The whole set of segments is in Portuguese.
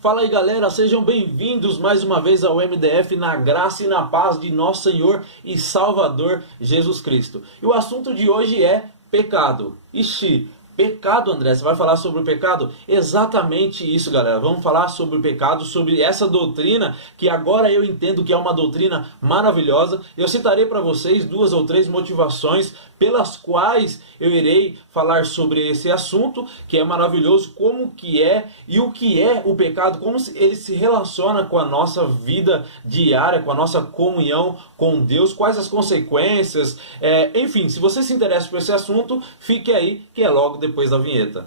Fala aí galera, sejam bem-vindos mais uma vez ao MDF na graça e na paz de nosso Senhor e Salvador Jesus Cristo. E o assunto de hoje é pecado. Ixi, pecado, André, você vai falar sobre o pecado? Exatamente isso, galera. Vamos falar sobre o pecado, sobre essa doutrina que agora eu entendo que é uma doutrina maravilhosa. Eu citarei para vocês 2 ou 3 motivações pelas quais eu irei falar sobre esse assunto, que é maravilhoso, como que é e o que é o pecado, como ele se relaciona com a nossa vida diária, com a nossa comunhão com Deus, quais as consequências, enfim, se você se interessa por esse assunto, fique aí que é logo depois da vinheta.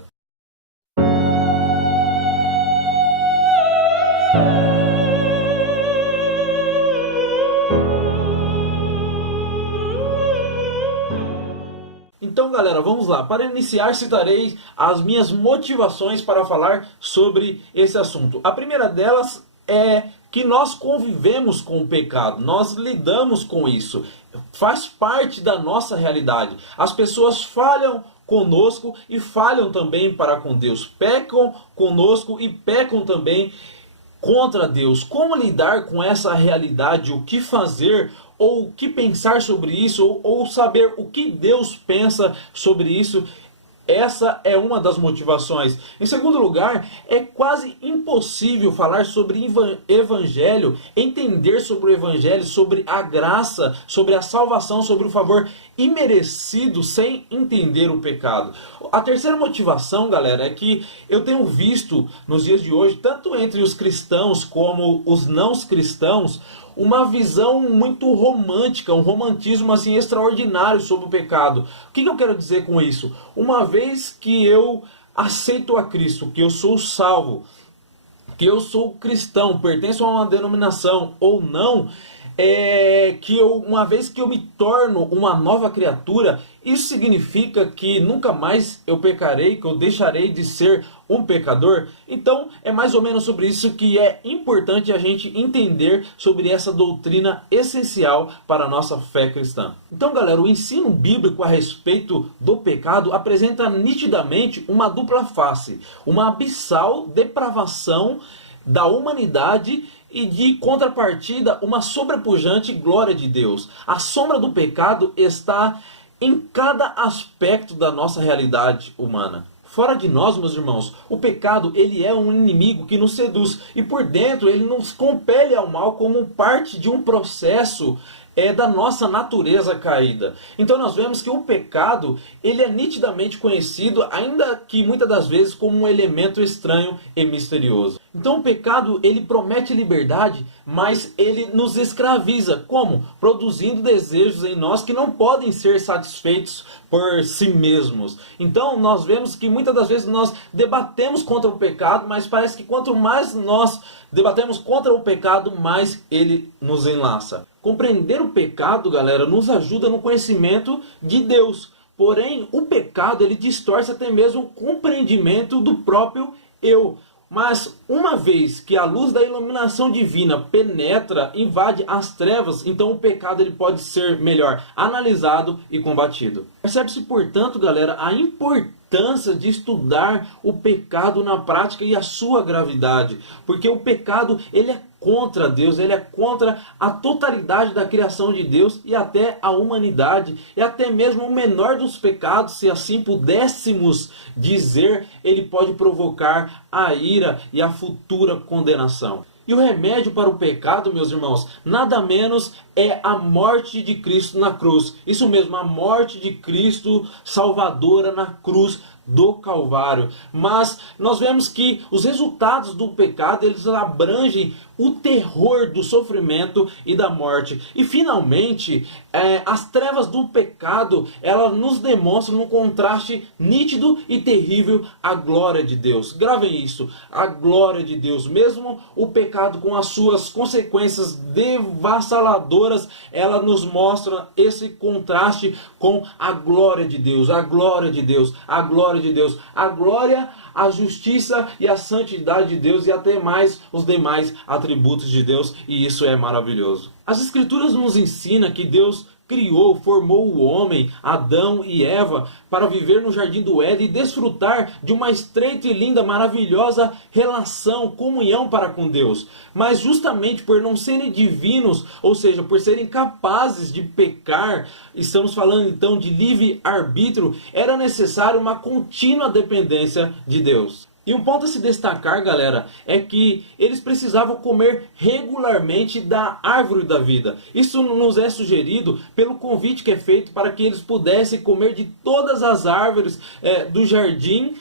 Então galera, vamos lá. Para iniciar, citarei as minhas motivações para falar sobre esse assunto. A primeira delas é que nós convivemos com o pecado, nós lidamos com isso, faz parte da nossa realidade. As pessoas falham conosco e falham também para com Deus, pecam conosco e pecam também contra Deus. Como lidar com essa realidade, o que fazer ou o que pensar sobre isso, ou saber o que Deus pensa sobre isso? Essa é uma das motivações. Em segundo lugar, é quase impossível falar sobre evangelho, entender sobre o evangelho, sobre a graça, sobre a salvação, sobre o favor imerecido sem entender o pecado. A terceira motivação, galera, é que eu tenho visto nos dias de hoje, tanto entre os cristãos como os não cristãos, uma visão muito romântica, um romantismo assim extraordinário sobre o pecado. O que eu quero dizer com isso? Uma vez que eu aceito a Cristo, que eu sou salvo, que eu sou cristão, pertenço a uma denominação ou não, uma vez que eu me torno uma nova criatura, isso significa que nunca mais eu pecarei, que eu deixarei de ser um pecador? Então é mais ou menos sobre isso que é importante a gente entender sobre essa doutrina essencial para a nossa fé cristã. Então galera, o ensino bíblico a respeito do pecado apresenta nitidamente uma dupla face, uma abissal depravação da humanidade e de contrapartida uma sobrepujante glória de Deus. A sombra do pecado está em cada aspecto da nossa realidade humana. Fora de nós, meus irmãos, o pecado ele é um inimigo que nos seduz e por dentro ele nos compele ao mal como parte de um processo da nossa natureza caída. Então nós vemos que o pecado ele é nitidamente conhecido, ainda que muitas das vezes como um elemento estranho e misterioso. Então o pecado ele promete liberdade, mas ele nos escraviza. Como? Produzindo desejos em nós que não podem ser satisfeitos por si mesmos. Então nós vemos que muitas das vezes nós debatemos contra o pecado, mas parece que quanto mais nós debatemos contra o pecado, mais ele nos enlaça. Compreender o pecado, galera, nos ajuda no conhecimento de Deus. Porém, o pecado ele distorce até mesmo o compreendimento do próprio eu. Mas uma vez que a luz da iluminação divina penetra, invade as trevas, então o pecado ele pode ser melhor analisado e combatido. Percebe-se, portanto, galera, a importância de estudar o pecado na prática e a sua gravidade. Porque o pecado ele é contra Deus, ele é contra a totalidade da criação de Deus e até a humanidade, e até mesmo o menor dos pecados, se assim pudéssemos dizer, ele pode provocar a ira e a futura condenação. E o remédio para o pecado, meus irmãos, nada menos é a morte de Cristo na cruz. Isso mesmo, a morte de Cristo salvadora na cruz do Calvário. Mas nós vemos que os resultados do pecado, eles abrangem o terror do sofrimento e da morte. E finalmente, as trevas do pecado, elas nos demonstram num contraste nítido e terrível a glória de Deus. Gravem isso, a glória de Deus. Mesmo o pecado com as suas consequências devassaladoras, ela nos mostra esse contraste com a glória de Deus, a glória de Deus, a glória de Deus, a glória, a justiça e a santidade de Deus e até mais os demais atributos de Deus, e isso é maravilhoso. As Escrituras nos ensinam que Deus criou, formou o homem, Adão e Eva, para viver no jardim do Éden e desfrutar de uma estreita e linda, maravilhosa relação, comunhão para com Deus. Mas justamente por não serem divinos, ou seja, por serem capazes de pecar, estamos falando então de livre-arbítrio, era necessário uma contínua dependência de Deus. E um ponto a se destacar, galera, é que eles precisavam comer regularmente da árvore da vida. Isso nos é sugerido pelo convite que é feito para que eles pudessem comer de todas as árvores do jardim,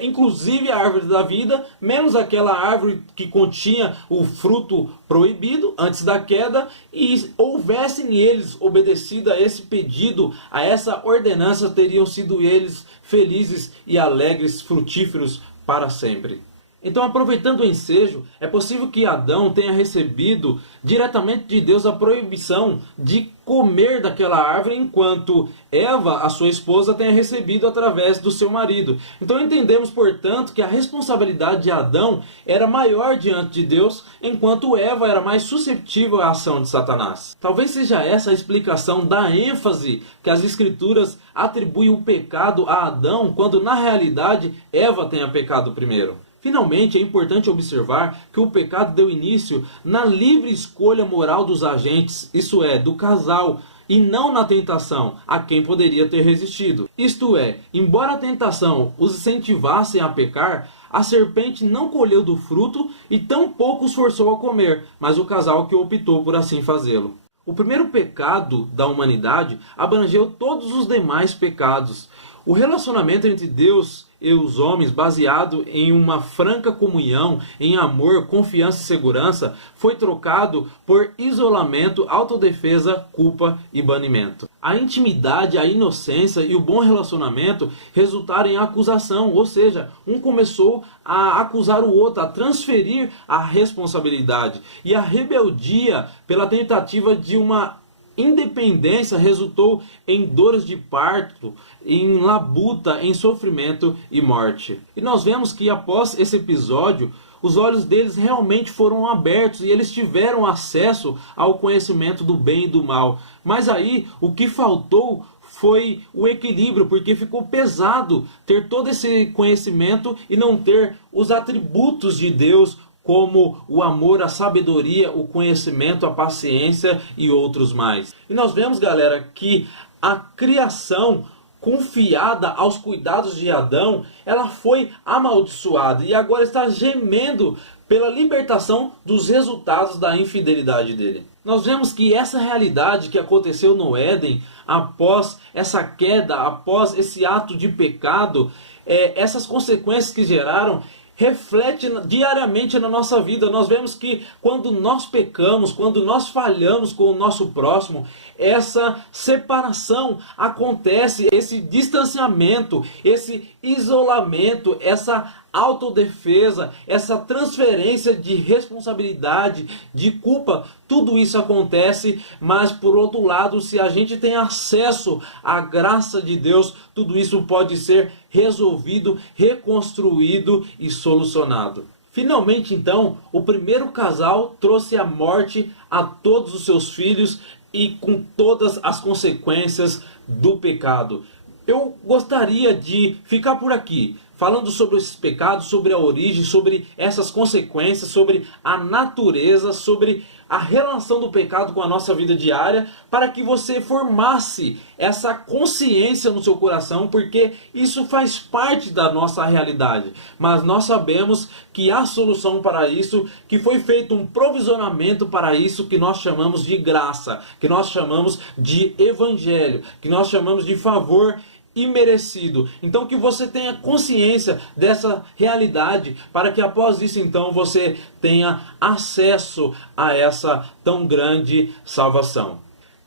inclusive a árvore da vida, menos aquela árvore que continha o fruto proibido antes da queda, e houvessem eles obedecido a esse pedido, a essa ordenança, teriam sido eles felizes e alegres, frutíferos para sempre. Então, aproveitando o ensejo, é possível que Adão tenha recebido diretamente de Deus a proibição de comer daquela árvore, enquanto Eva, a sua esposa, tenha recebido através do seu marido. Então entendemos, portanto, que a responsabilidade de Adão era maior diante de Deus, enquanto Eva era mais susceptível à ação de Satanás. Talvez seja essa a explicação da ênfase que as Escrituras atribuem o pecado a Adão, quando na realidade Eva tenha pecado primeiro. Finalmente, é importante observar que o pecado deu início na livre escolha moral dos agentes, isso é, do casal, e não na tentação, a quem poderia ter resistido. Isto é, embora a tentação os incentivasse a pecar, a serpente não colheu do fruto e tampouco os forçou a comer, mas o casal que optou por assim fazê-lo. O primeiro pecado da humanidade abrangeu todos os demais pecados. O relacionamento entre Deus e os homens, baseado em uma franca comunhão, em amor, confiança e segurança, foi trocado por isolamento, autodefesa, culpa e banimento. A intimidade, a inocência e o bom relacionamento resultaram em acusação, ou seja, um começou a acusar o outro, a transferir a responsabilidade. E a rebeldia pela tentativa de uma independência resultou em dores de parto, em labuta, em sofrimento e morte. E nós vemos que após esse episódio, os olhos deles realmente foram abertos e eles tiveram acesso ao conhecimento do bem e do mal. Mas aí o que faltou foi o equilíbrio, porque ficou pesado ter todo esse conhecimento e não ter os atributos de Deus, como o amor, a sabedoria, o conhecimento, a paciência e outros mais. E nós vemos, galera, que a criação confiada aos cuidados de Adão, ela foi amaldiçoada e agora está gemendo pela libertação dos resultados da infidelidade dele. Nós vemos que essa realidade que aconteceu no Éden, após essa queda, após esse ato de pecado, essas consequências que geraram, reflete diariamente na nossa vida. Nós vemos que quando nós pecamos, quando nós falhamos com o nosso próximo, essa separação acontece, esse distanciamento, esse isolamento, essa autodefesa, essa transferência de responsabilidade, de culpa, tudo isso acontece, mas por outro lado, se a gente tem acesso à graça de Deus, tudo isso pode ser resolvido, reconstruído e solucionado. Finalmente, então, o primeiro casal trouxe a morte a todos os seus filhos e com todas as consequências do pecado. Eu gostaria de ficar por aqui, falando sobre esses pecados, sobre a origem, sobre essas consequências, sobre a natureza, sobre a relação do pecado com a nossa vida diária, para que você formasse essa consciência no seu coração, porque isso faz parte da nossa realidade. Mas nós sabemos que há solução para isso, que foi feito um provisionamento para isso, que nós chamamos de graça, que nós chamamos de evangelho, que nós chamamos de favor imerecido. Então que você tenha consciência dessa realidade, para que após isso então você tenha acesso a essa tão grande salvação.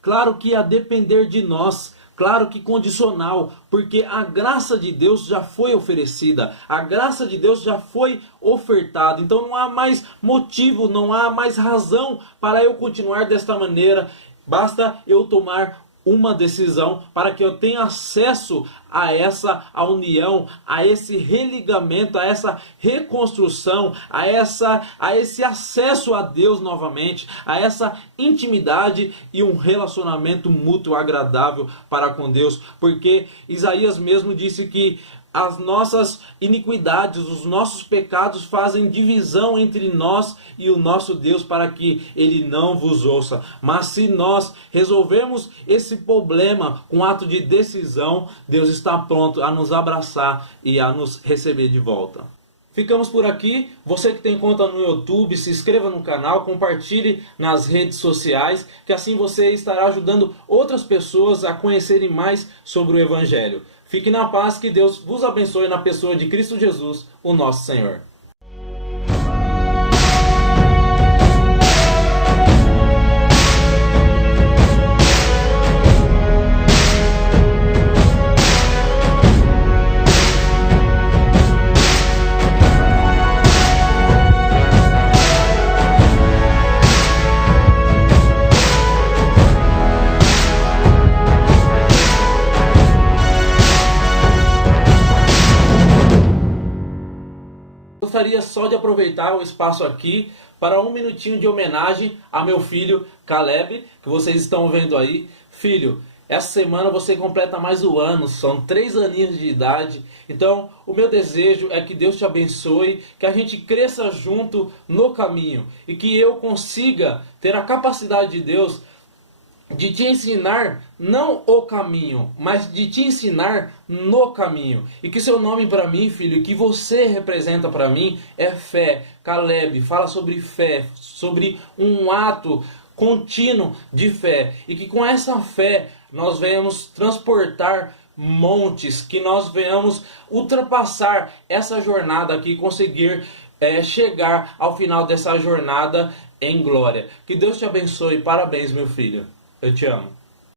Claro que a depender de nós, claro que condicional, porque a graça de Deus já foi oferecida, a graça de Deus já foi ofertada. Então não há mais motivo, não há mais razão para eu continuar desta maneira. Basta eu tomar uma decisão para que eu tenha acesso a essa união, a esse religamento, a essa reconstrução, a esse acesso a Deus novamente, a essa intimidade e um relacionamento mútuo agradável para com Deus, porque Isaías mesmo disse que as nossas iniquidades, os nossos pecados fazem divisão entre nós e o nosso Deus para que Ele não vos ouça. Mas se nós resolvermos esse problema com ato de decisão, Deus está pronto a nos abraçar e a nos receber de volta. Ficamos por aqui. Você que tem conta no YouTube, se inscreva no canal, compartilhe nas redes sociais, que assim você estará ajudando outras pessoas a conhecerem mais sobre o Evangelho. Fique na paz, que Deus vos abençoe na pessoa de Cristo Jesus, o nosso Senhor. Gostaria só de aproveitar o espaço aqui para um minutinho de homenagem a meu filho Caleb, que vocês estão vendo aí. Filho, essa semana você completa mais um ano, são 3 aninhos de idade. Então, o meu desejo é que Deus te abençoe, que a gente cresça junto no caminho e que eu consiga ter a capacidade de Deus de te ensinar não o caminho, mas de te ensinar no caminho. E que seu nome para mim, filho, que você representa para mim é fé. Caleb fala sobre fé, sobre um ato contínuo de fé. E que com essa fé nós venhamos transportar montes, que nós venhamos ultrapassar essa jornada aqui e conseguir chegar ao final dessa jornada em glória. Que Deus te abençoe. Parabéns, meu filho. Eu te amo.